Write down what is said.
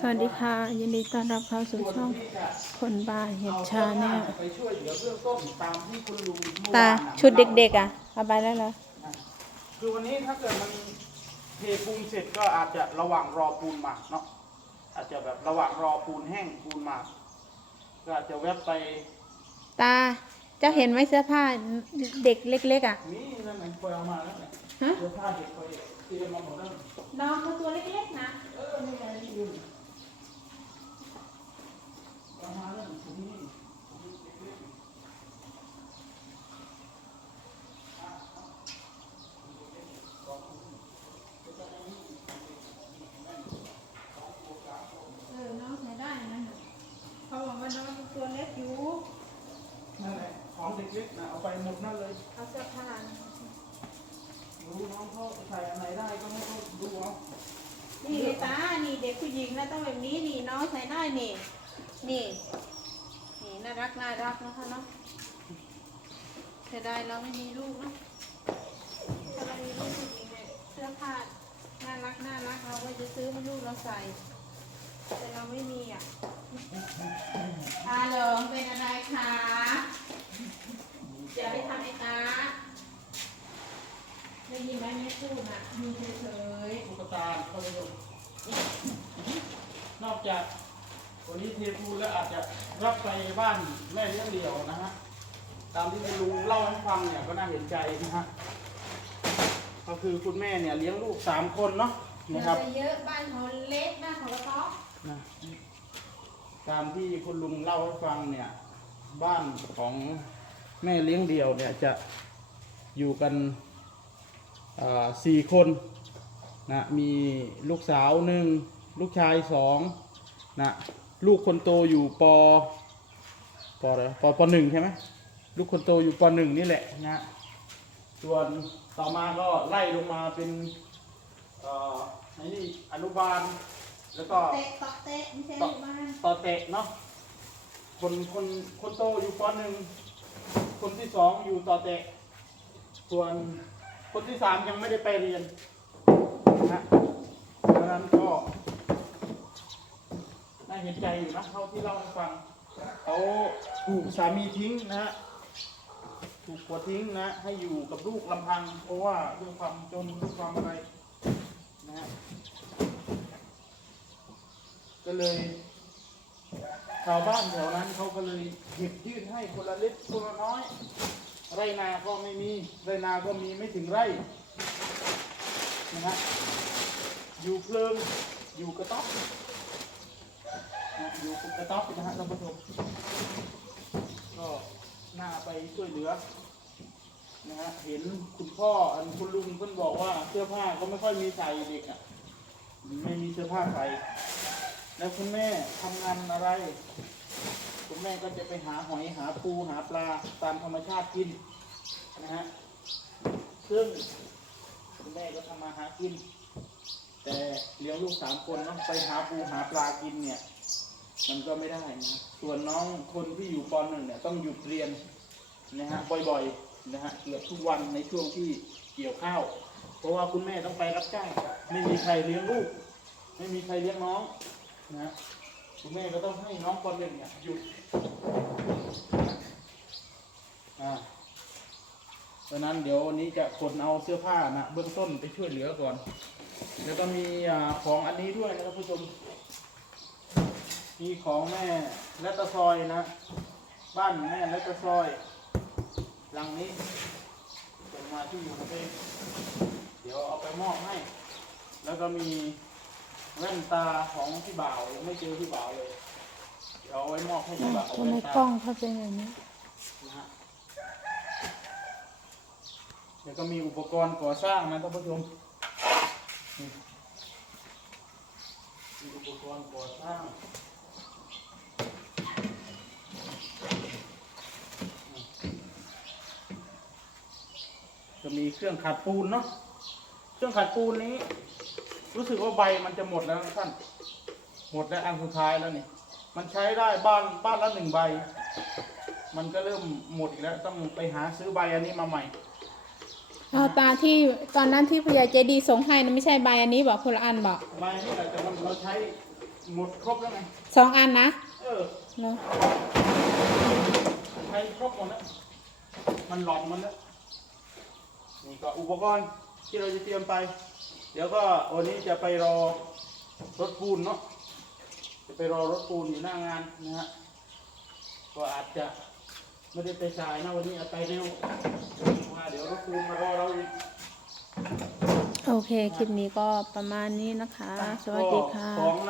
สวัสดีค่ะ ยินดีต้อนรับเข้าสู่ช่องคนบ้าเห็ดชาแนลไปช่วยเหลือเบื้องต้นตามที่คุณลุงเมื่อตาวานน่ะชุดเด็กๆอะเอาไปแล้วเหรอคือวันนี้ถ้าเกิดมันเทปูนเสร็จก็อาจจะระหว่างรอปูนหมักเนาะอาจจะแบบระหว่างรอปูนแห้งปูนหมักก็อาจจะแวบไปตาเจ้าเห็นไหมเสื้อผ้าเด็กเล็ก ๆ อะนี่นั่นไหนคอยเอามาแล้วเนี่ยฮะเสื้อผ้าเด็กคอยเตรียมมาหมดแล้วน้องเขาตัวเล็กๆนะ เออนี่ไงนี่ยืนเอามาแล้วถุงนี้ถุงนี้เล็กๆ เออน้องใช้ได้นะเขาบอกว่าน้องยังตัวเล็กอยู่ นั่นแหละ ของเด็กเล็กนะเอาไปหมดนั่นเลย เอาเสื้อผ้ารู้น้องเขาใส่อันไหนได้ก็ให้เขาดูเอานี่เลยตา นี่เด็กผู้หญิงนะต้องแบบนี้นี่น้องใส่ได้นี่ นี่ นี่น่ารักน่ารักนะคะเนาะเสียดายเราไม่มีลูกเนาะถ้าเรามีลูกผู้หญิงเนี่ยเสื้อผ้าน่ารักน่ารักเราก็จะซื้อให้ลูกเราใส่ แต่เราไม่มีอะอาเหลิงเป็นอะไรคะจะไปทำไอ้ตาได้ยินไหมแม่พูดอะมีเฉยๆตุ๊กตาเขาเลยดูนอกจากวันนี้เทปูนแล้วอาจจะรับไปบ้านแม่เลี้ยงเดี่ยวนะฮะ ตามที่คุณลุงเล่าให้ฟังเนี่ยก็น่าเห็นใจนะฮะ ก็คือคุณแม่เนี่ยเลี้ยงลูกสามคนเนาะเดี๋ยนะวครับ จะเยอะบ้านเขาเล็กบ้านเขากระต๊อบ นะตามที่คุณลุงเล่าให้ฟังเนี่ย บ้านของแม่เลี้ยงเดี่ยวเนี่ยจะอยู่กันสี่คนนะมีลูกสาวหนึ่งลูกชายสองนะลูกคนโตอยู่ปปอะไรปปหนึ่งใช่ไหมลูกคนโตอยู่ปหนึ่งนี่แหละนะส่วนต่อมาก็ไล่ลงมาเป็นอ่อไอ้นี่อนุบาล แล้วก็เตะตอกเตะไม่ใช่ลูกบ้านต่อเตะเนาะคนคนคนโตอยู่ปหนึ่งคนที่สองอยู่ต่อเตะ ส่วนคนที่สามยังไม่ได้ไปเรียนนะดังนั้นก็น่าเห็นใจอยู่นะเท่าที่เล่าให้ฟังเขาถูกสามีทิ้งนะฮะถูกผัวทิ้งนะ ให้อยู่กับลูกลำพัง เพราะว่าด้วยความจนด้วยความอะไรนะฮะ ก็เลยชาวบ้านแถวนั้นเขาก็เลยหยิบยื่นให้คนละเล็กคนละน้อย ไรนาก็ไม่มีไรนาก็มีไม่ถึงไร่นะฮะอยู่เพลิงอยู่กระต๊อบนะอยู่กระต๊อบนะฮะท่านผู้ชมก็น่าไปช่วยเหลือนะฮะเห็นคุณพ่ออันคุณลุงเพิ่นบอกว่าเสื้อผ้าก็ไม่ค่อยมีใส่เด็กอะไม่มีเสื้อผ้าใส่ แล้วคุณแม่ทำงานอะไร คุณแม่ก็จะไปหาหอยหาปูหาปลาตามธรรมชาติกินนะฮะซึ่งคุณแม่ก็ทำมาหากิน แต่เลี้ยงลูกสามคนเนาะไปหาปูหาปลากินเนี่ย มันก็ไม่ได้นะส่วนน้องคนที่อยู่ปหนึ่งเนี่ยต้องหยุดเรียนนะฮะบ่อยๆนะฮะเกือบทุกวันในช่วงที่เกี่ยวข้าว เพราะว่าคุณแม่ต้องไปรับจ้างไม่มีใครเลี้ยงลูก ไม่มีใครเลี้ยงน้อง นะคุณแม่ก็ต้องให้น้องคนหนึ่งเนี่ยหยุดอ่าดังนั้นเดี๋ยววันนี้จะขนเอาเสื้อผ้านะเบื้องต้นไปช่วยเหลือก่อน แล้วก็มีอ่าของอันนี้ด้วยนะครับผู้ชมมีของแม่และตะซอยนะ บ้านแม่และตะซอย หลังนี้ส่งมาที่อยู่กับเองเดี๋ยวเอาไปมอบให้ แล้วก็มี แว่นตาของพี่บ่าวยังไม่เจอพี่บ่าวเลย เดี๋ยวเอาไว้มอบให้พี่บ่าวทำไมแว่นตากล้องเขาเป็นอย่างนี้ นะฮะเดี๋ยวก็มีอุปกรณ์ก่อสร้างนะท่านผู้ชมนี่มีอุปกรณ์ก่อสร้างจะมีเครื่องขัดปูนเนาะ เครื่องขัดปูนนี้ รู้สึกว่าใบมันจะหมดแล้วนะท่าน หมดแล้วอันสุดท้ายแล้วนี่ มันใช้ได้บ้านบ้านละหนึ่งใบ มันก็เริ่มหมดอีกแล้ว ต้องไปหาซื้อใบอันนี้มาใหม่ เอาตาที่ตอนนั้นที่ผู้ใหญ่ใจดีส่งให้นะไม่ใช่ใบอันนี้บอกคนละอันบอกใบนี่แหละแต่มันเราใช้หมดครบแล้วไง สองอันนะเออ เนาะใช้ครบหมดแล้ว มันหลอมมันแล้ว นี่ก็อุปกรณ์ที่เราจะเตรียมไป เดี๋ยวก็วันนี้จะไปรอรถปูนเนาะจะไปรอรถปูนอยู่หน้างานนะฮะก็อาจจะไม่ได้ไปสายนะวันนี้อาจไปเร็วมาเดี๋ยวรถปูนมารอเราอีก โอเค คลิปนี้ก็ประมาณนี้นะคะ สวัสดีค่ะก็ของนะ